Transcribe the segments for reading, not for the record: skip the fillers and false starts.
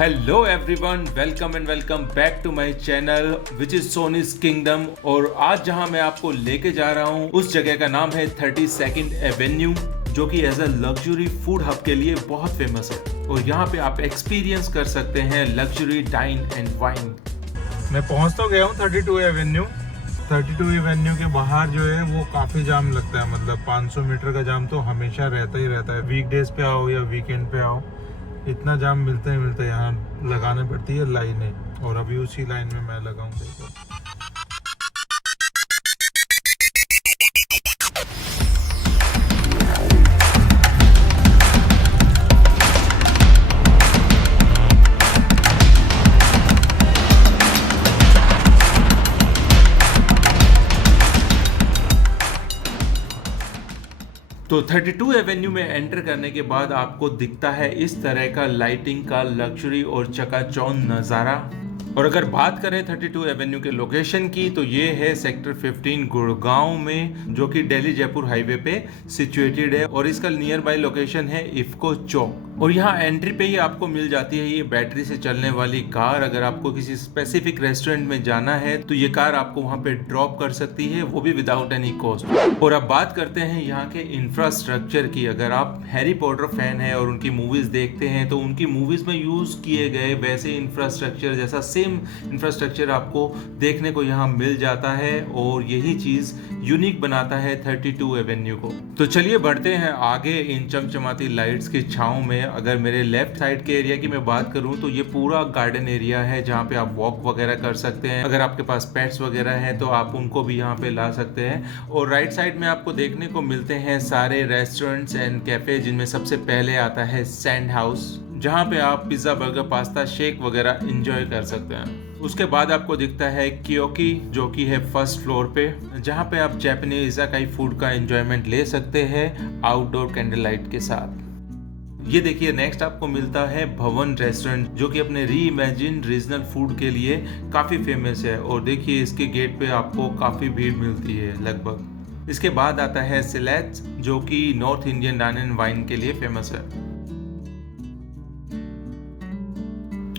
Hello everyone, welcome and welcome back to my channel which is Soni's kingdom. और आज जहां मैं आपको लेके जा रहा हूं उस जगह का नाम है 32nd एवेन्यू, जो कि as a luxury food hub के लिए बहुत फेमस है। और यहाँ पे आप एक्सपीरियंस कर सकते हैं लग्जरी डाइन एंड वाइन। मैं पहुंच तो गया हूँ 32 एवेन्यू। 32 एवेन्यू के बाहर जो है वो काफ़ी जाम लगता है, मतलब 500 मीटर का जाम तो हमेशा रहता ही रहता है। वीकडेज पे आओ या वीकेंड पे आओ, इतना जाम मिलता ही मिलता है। यहाँ लगाने पड़ती है लाइनें, और अभी उसी लाइन में मैं लगा हूँ। देखो, तो 32 एवेन्यू में एंटर करने के बाद आपको दिखता है इस तरह का लाइटिंग का लग्जरी और चकाचौंध नज़ारा। और अगर बात करें 32 एवेन्यू के लोकेशन की, तो ये है सेक्टर 15 गुड़गांव में, जो कि दिल्ली जयपुर हाईवे पे सिचुएटेड है। और इसका नियर बाय लोकेशन है इफ्को चौक। और यहाँ एंट्री पे ही आपको मिल जाती है ये बैटरी से चलने वाली कार। अगर आपको किसी स्पेसिफिक रेस्टोरेंट में जाना है तो ये कार आपको वहाँ पे ड्रॉप कर सकती है, वो भी विदाउट एनी कॉस्ट। और अब बात करते हैं यहाँ के इंफ्रास्ट्रक्चर की। अगर आप हैरी पॉटर फैन है और उनकी मूवीज देखते हैं तो उनकी मूवीज में यूज किए गए वैसे इंफ्रास्ट्रक्चर जैसा सेम इंफ्रास्ट्रक्चर आपको देखने को यहाँ मिल जाता है। और यही चीज यूनिक बनाता है 32 एवेन्यू को। तो चलिए बढ़ते हैं आगे इन चमचमाती लाइट्स की छांव में। अगर मेरे लेफ्ट साइड के एरिया की मैं बात करूं तो ये पूरा गार्डन एरिया है, जहां पे आप वॉक वगैरह कर सकते हैं। अगर आपके पास पेट्स वगैरह हैं तो आप उनको भी यहाँ पे ला सकते हैं। और राइट साइड में आपको देखने को मिलते हैं सारे रेस्टोरेंट्स एंड कैफे, जिनमें सबसे पहले आता है सैंड हाउस, जहाँ पे आप पिज्जा, बर्गर, पास्ता, शेक वगैरह एंजॉय कर सकते हैं। उसके बाद आपको दिखता है कियोकी, जो कि है फर्स्ट फ्लोर पे, जहाँ पे आप जापानीज इज़ाकाई फूड का एंजॉयमेंट ले सकते हैं आउटडोर कैंडल लाइट के साथ। ये देखिए, नेक्स्ट आपको मिलता है भवन रेस्टोरेंट, जो कि अपने री इमेजिन रीजनल फूड के लिए काफ़ी फेमस है। और देखिए, इसके गेट पे आपको काफ़ी भीड़ मिलती है लगभग। इसके बाद आता है सिलेट्स, जो कि north Indian dine and wine के लिए फेमस है।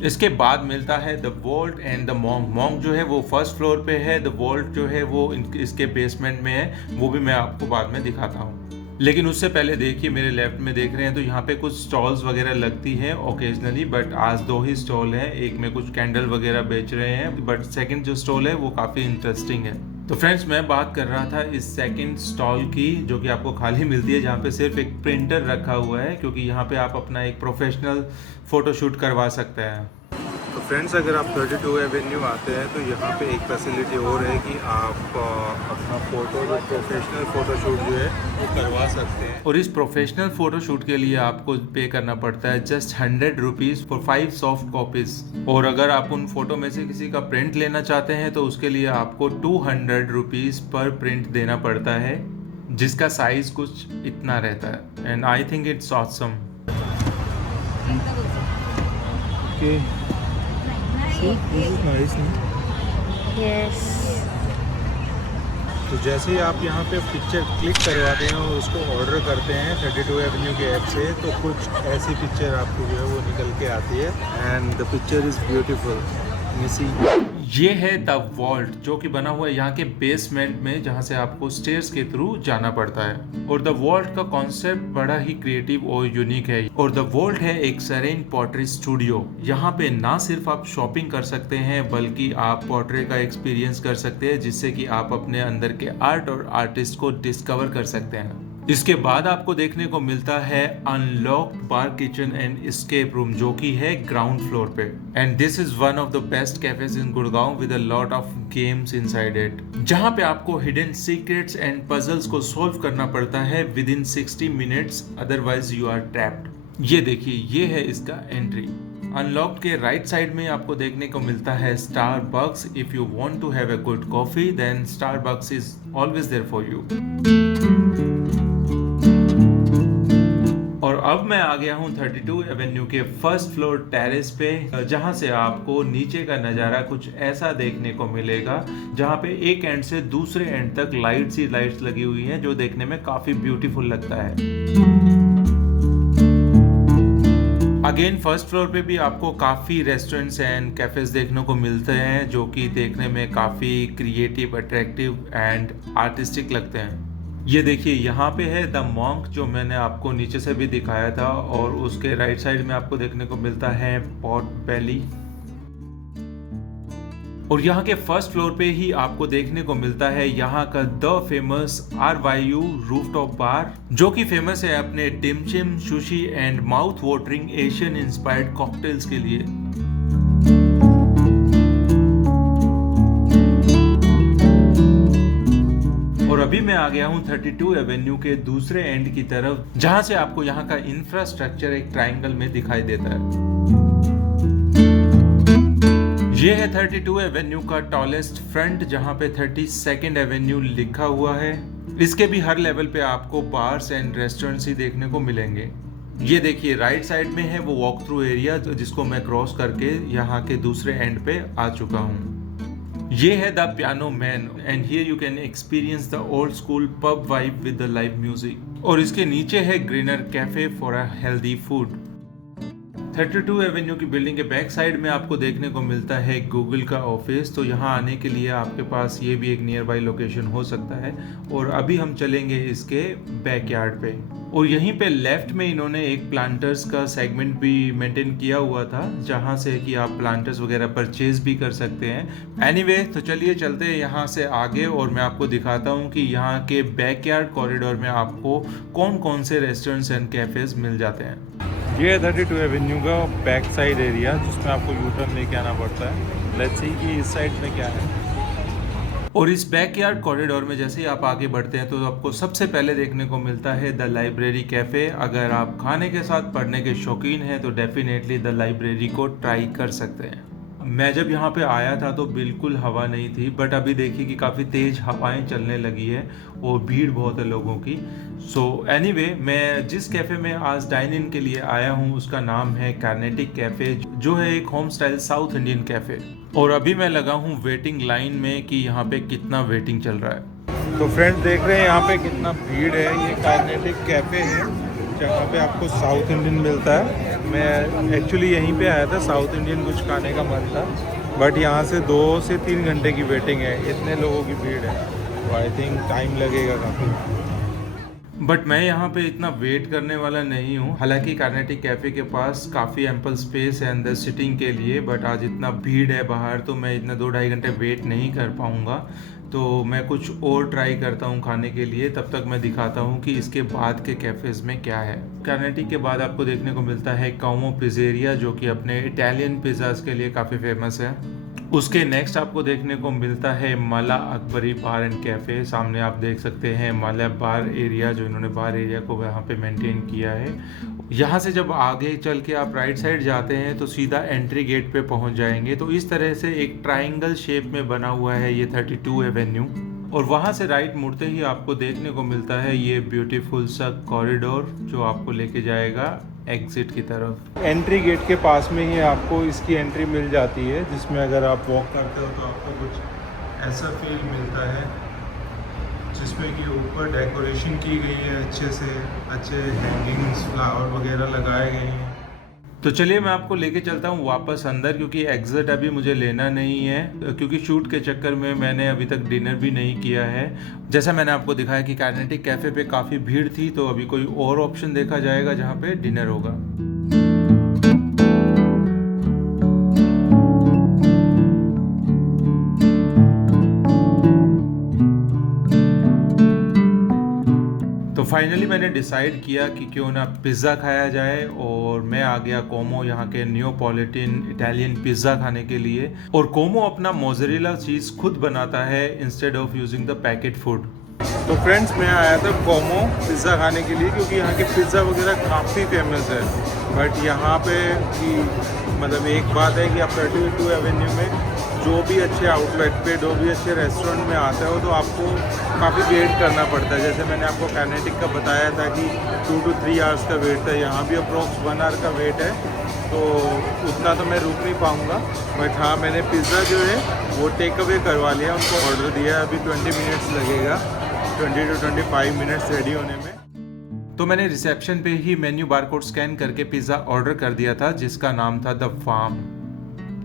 इसके बाद मिलता है the vault and the monk. Monk जो है वो फर्स्ट फ्लोर पे है, द वॉल्ट जो है वो इसके बेसमेंट में है, वो भी मैं आपको बाद में दिखाता हूँ। लेकिन उससे पहले देखिए, मेरे लेफ्ट में देख रहे हैं तो यहाँ पे कुछ स्टॉल्स वगैरह लगती हैं ओकेजनली, बट आज 2 ही स्टॉल हैं। एक में कुछ कैंडल वगैरह बेच रहे हैं, बट सेकंड जो स्टॉल है वो काफ़ी इंटरेस्टिंग है। तो फ्रेंड्स, मैं बात कर रहा था इस सेकंड स्टॉल की, जो कि आपको खाली मिलती है, जहाँ पे सिर्फ एक प्रिंटर रखा हुआ है, क्योंकि यहाँ पे आप अपना एक प्रोफेशनल फोटोशूट करवा सकते हैं। तो फ्रेंड्स, अगर आप 32 एवेन्यू आते हैं तो यहाँ पे एक फैसिलिटी और है कि आप अपना प्रोफेशनल फ़ोटोशूट जो है वो करवा सकते हैं। और इस प्रोफेशनल फोटोशूट के लिए आपको पे करना पड़ता है just 100 rupees for 5 soft copies. और अगर आप उन फोटो में से किसी का प्रिंट लेना चाहते हैं तो उसके लिए आपको 200 रुपीज़ पर प्रिंट देना पड़ता है, जिसका साइज कुछ इतना रहता है। And I think it's awesome. Yes. तो जैसे ही आप यहाँ पे पिक्चर क्लिक करवाते हैं और उसको ऑर्डर करते हैं 32 एवेन्यू के ऐप से, तो कुछ ऐसी पिक्चर आपको जो है वो निकल के आती है। And the picture is beautiful. ये है द वॉल्ट, जो कि बना हुआ है यहाँ के बेसमेंट में, जहाँ से आपको स्टेयर्स के थ्रू जाना पड़ता है। और द वॉल्ट का कॉन्सेप्ट बड़ा ही क्रिएटिव और यूनिक है। और द वॉल्ट है एक सेरेन पॉटरी स्टूडियो। यहाँ पे ना सिर्फ आप शॉपिंग कर सकते हैं, बल्कि आप पॉटरी का एक्सपीरियंस कर सकते हैं, जिससे कि आप अपने अंदर के आर्ट और आर्टिस्ट को डिस्कवर कर सकते हैं। इसके बाद आपको देखने को मिलता है unlocked bar, kitchen and escape room, जो कि है ग्राउंड फ्लोर पे। And this is one of the best cafes in Gurgaon with a lot of games inside it, जहां पे आपको हिडन सीक्रेट्स एंड पजल्स को सॉल्व करना पड़ता है within 60 minutes, otherwise you are trapped. ये देखिए, ये है इसका एंट्री। अनलॉक्ड के राइट साइड में आपको देखने को मिलता है Starbucks. If you want to have a good coffee, then Starbucks is always there for you. और अब मैं आ गया हूँ 32 एवेन्यू के फर्स्ट फ्लोर टेरेस पे, जहाँ से आपको नीचे का नज़ारा कुछ ऐसा देखने को मिलेगा, जहाँ पे एक एंड से दूसरे एंड तक लाइट्स ही लाइट्स लगी हुई हैं, जो देखने में काफ़ी ब्यूटीफुल लगता है। अगेन फर्स्ट फ्लोर पे भी आपको काफ़ी रेस्टोरेंट्स एंड कैफ़ेज देखने को मिलते हैं जो कि देखने में काफ़ी क्रिएटिव, अट्रैक्टिव एंड आर्टिस्टिक लगते हैं। ये देखिए यहाँ पे है द मॉन्क जो मैंने आपको नीचे से भी दिखाया था, और उसके राइट साइड में आपको देखने को मिलता है पॉट बेली। और यहाँ के फर्स्ट फ्लोर पे ही आपको देखने को मिलता है यहाँ का the famous RYU rooftop bar, जो कि फेमस है अपने dim sum, sushi and mouth watering Asian inspired cocktails के लिए। और अभी मैं आ गया हूँ 32 एवेन्यू के दूसरे एंड की तरफ, जहाँ से आपको यहाँ का इंफ्रास्ट्रक्चर एक ट्रायंगल में दिखाई देता है। ये है 32 एवेन्यू का टॉलेस्ट फ्रंट, जहाँ पे 32nd एवेन्यू लिखा हुआ है। इसके भी हर लेवल पे आपको बार्स एंड रेस्टोरेंट्स ही देखने को मिलेंगे। ये देखिए राइट साइड में है वो वॉक थ्रू एरिया जिसको मैं क्रॉस करके यहाँ के दूसरे एंड पे आ चुका हूँ। ये है the piano man and here you can experience the old school pub vibe with the live music. और इसके नीचे है greener cafe for a healthy food. 32 Avenue की बिल्डिंग के बैक साइड में आपको देखने को मिलता है गूगल का ऑफिस, तो यहाँ आने के लिए आपके पास ये भी एक नियर बाई लोकेशन हो सकता है। और अभी हम चलेंगे इसके बैकयार्ड पे, और यहीं पे लेफ्ट में इन्होंने एक प्लांटर्स का सेगमेंट भी मेंटेन किया हुआ था, जहाँ से कि आप प्लांटर्स वगैरह परचेज भी कर सकते हैं। एनीवे, तो चलिए चलते हैं यहाँ से आगे और मैं आपको दिखाता हूँ कि यहाँ के बैकयार्ड कॉरिडोर में आपको कौन कौन से रेस्टोरेंट्स एंड कैफेज मिल जाते हैं। ये है 32 एवेन्यू का बैक साइड एरिया, जिसमें आपको यू टर्न लेके आना पड़ता है। लेट्स सी कि इस साइड में क्या है। और इस बैकयार्ड कॉरिडोर में जैसे ही आप आगे बढ़ते हैं तो आपको सबसे पहले देखने को मिलता है द लाइब्रेरी कैफ़े। अगर आप खाने के साथ पढ़ने के शौकीन हैं तो डेफिनेटली द लाइब्रेरी को ट्राई कर सकते हैं। मैं जब यहाँ पे आया था तो बिल्कुल हवा नहीं थी, बट अभी देखिए कि काफ़ी तेज़ हवाएं चलने लगी है और भीड़ बहुत है लोगों की। सो एनीवे, मैं जिस कैफ़े में आज डाइन इन के लिए आया हूँ उसका नाम है कार्नेटिक कैफ़े, जो है एक home style south Indian cafe. और अभी मैं लगा हूँ वेटिंग लाइन में कि यहाँ पे कितना वेटिंग चल रहा है। तो फ्रेंड्स देख रहे हैं यहाँ पे कितना भीड़ है। ये कार्नेटिक कैफ़े है जहाँ पे आपको साउथ इंडियन मिलता है। मैं एक्चुअली यहीं पे आया था, साउथ इंडियन कुछ खाने का मन था, बट यहाँ से 2 से 3 घंटे की वेटिंग है, इतने लोगों की भीड़ है, तो आई थिंक टाइम लगेगा काफ़ी। बट मैं यहाँ पे इतना वेट करने वाला नहीं हूँ। हालांकि कार्नेटिक कैफ़े के पास काफ़ी एम्पल स्पेस है अंदर सिटिंग के लिए, बट आज इतना भीड़ है बाहर तो मैं इतना 2-2.5 घंटे वेट नहीं कर पाऊँगा। तो मैं कुछ और ट्राई करता हूँ खाने के लिए, तब तक मैं दिखाता हूँ कि इसके बाद के कैफ़ेज़ में क्या है। कार्नेटिक के बाद आपको देखने को मिलता है कॉमो पिज़्ज़ेरिया, जो कि अपने इटालियन पिज़्ज़ाज़ के लिए काफ़ी फेमस है। उसके नेक्स्ट आपको देखने को मिलता है मला अकबरी बार एंड कैफ़े। सामने आप देख सकते हैं मला बार एरिया, जो इन्होंने बार एरिया को यहाँ पे मेंटेन किया है। यहाँ से जब आगे चल के आप राइट साइड जाते हैं तो सीधा एंट्री गेट पे पहुँच जाएंगे। तो इस तरह से एक ट्राइंगल शेप में बना हुआ है ये 32 एवेन्यू। और वहाँ से राइट मुड़ते ही आपको देखने को मिलता है ये ब्यूटीफुल सा कॉरिडोर, जो आपको लेके जाएगा एग्जिट की तरफ। एंट्री गेट के पास में ही आपको इसकी एंट्री मिल जाती है, जिसमें अगर आप वॉक करते हो तो आपको कुछ ऐसा फील मिलता है, जिसमें कि ऊपर डेकोरेशन की गई है अच्छे से, अच्छे हैंगिंग्स, फ्लावर वगैरह लगाए गए हैं। तो चलिए मैं आपको लेके चलता हूँ वापस अंदर, क्योंकि एग्जिट अभी मुझे लेना नहीं है, क्योंकि शूट के चक्कर में मैंने अभी तक डिनर भी नहीं किया है। जैसा मैंने आपको दिखाया कि कार्नेटिक कैफ़े पे काफ़ी भीड़ थी, तो अभी कोई और ऑप्शन देखा जाएगा जहाँ पे डिनर होगा। तो फाइनली मैंने डिसाइड किया कि क्यों ना पिज़्ज़ा खाया जाए, और मैं आ गया कोमो, यहाँ के नियोपॉलिटन इटालियन पिज़्ज़ा खाने के लिए। और कोमो अपना मोज़रेला चीज़ खुद बनाता है instead of using the packet food. तो फ्रेंड्स मैं आया था कोमो पिज़्ज़ा खाने के लिए, क्योंकि यहाँ के पिज़्ज़ा वगैरह काफ़ी फेमस है। बट यहाँ पे कि मतलब एक बात है कि आप 32 एवेन्यू में जो भी अच्छे आउटलेट पे, जो भी अच्छे रेस्टोरेंट में आते हो तो आपको काफ़ी वेट करना पड़ता है। जैसे मैंने आपको कार्नेटिक का बताया था कि 2 to 3 आवर्स का वेट था, यहाँ भी अप्रोक्स 1 आवर का वेट है, तो उतना तो मैं रुक नहीं पाऊँगा। बट हाँ, मैंने पिज़्ज़ा जो है वो टेक अवे करवा लिया, उनको ऑर्डर दिया। अभी 20 मिनट्स लगेगा, 20 to 25 मिनट्स रेडी होने में। तो मैंने रिसेप्शन पे ही मेन्यू बारकोड स्कैन करके पिज़्ज़ा ऑर्डर कर दिया था, जिसका नाम था द फार्म।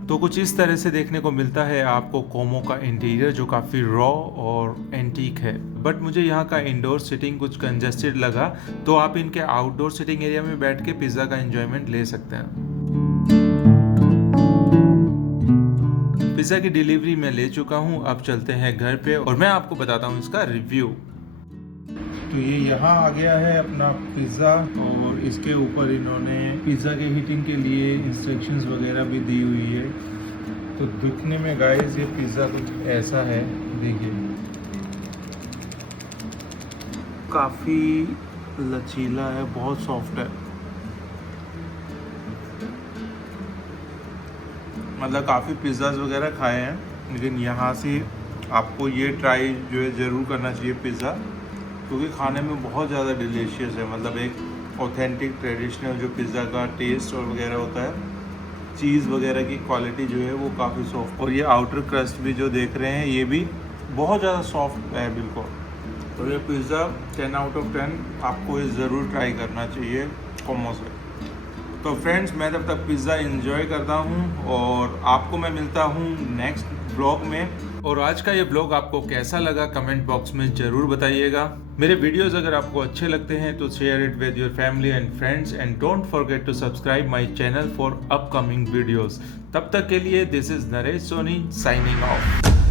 तो कुछ इस तरह से देखने को मिलता है आपको कोमो का इंटीरियर, जो काफ़ी रॉ और एंटीक है। बट मुझे यहाँ का इंडोर सिटिंग कुछ कंजेस्टेड लगा, तो आप इनके आउटडोर सिटिंग एरिया में बैठ के पिज़्ज़ा का एंजॉयमेंट ले सकते हैं। पिज़्ज़ा की डिलीवरी मैं ले चुका हूँ, अब चलते हैं घर पे और मैं आपको बताता हूँ इसका रिव्यू। तो ये यहाँ आ गया है अपना पिज़्ज़ा, और इसके ऊपर इन्होंने पिज़्ज़ा के हीटिंग के लिए इंस्ट्रक्शंस वगैरह भी दी हुई है। तो दिखने में गाइस ये पिज़्ज़ा कुछ ऐसा है, देखिए काफ़ी लचीला है, बहुत सॉफ्ट है, मतलब काफ़ी पिज़्ज़ाज वगैरह खाए हैं, लेकिन यहाँ से आपको ये ट्राई जो है ज़रूर करना चाहिए पिज़्ज़ा, क्योंकि खाने में बहुत ज़्यादा डिलीशियस है। मतलब एक ऑथेंटिक ट्रेडिशनल जो पिज़्ज़ा का टेस्ट और वगैरह होता है, चीज़ वगैरह की क्वालिटी जो है वो काफ़ी सॉफ्ट, और ये आउटर क्रस्ट भी जो देख रहे हैं ये भी बहुत ज़्यादा सॉफ्ट है बिल्कुल। तो ये पिज़्ज़ा 10 आउट ऑफ 10 आपको ये ज़रूर ट्राई करना चाहिए कोमो से। तो फ्रेंड्स, मैं तब तक पिज़्ज़ा एंजॉय करता हूँ और आपको मैं मिलता हूँ नेक्स्ट ब्लॉग में। और आज का ये ब्लॉग आपको कैसा लगा कमेंट बॉक्स में ज़रूर बताइएगा। मेरे वीडियोस अगर आपको अच्छे लगते हैं तो share it with your family and friends, and don't forget to subscribe my channel for upcoming videos. तब तक के लिए this is Naresh Soni signing of.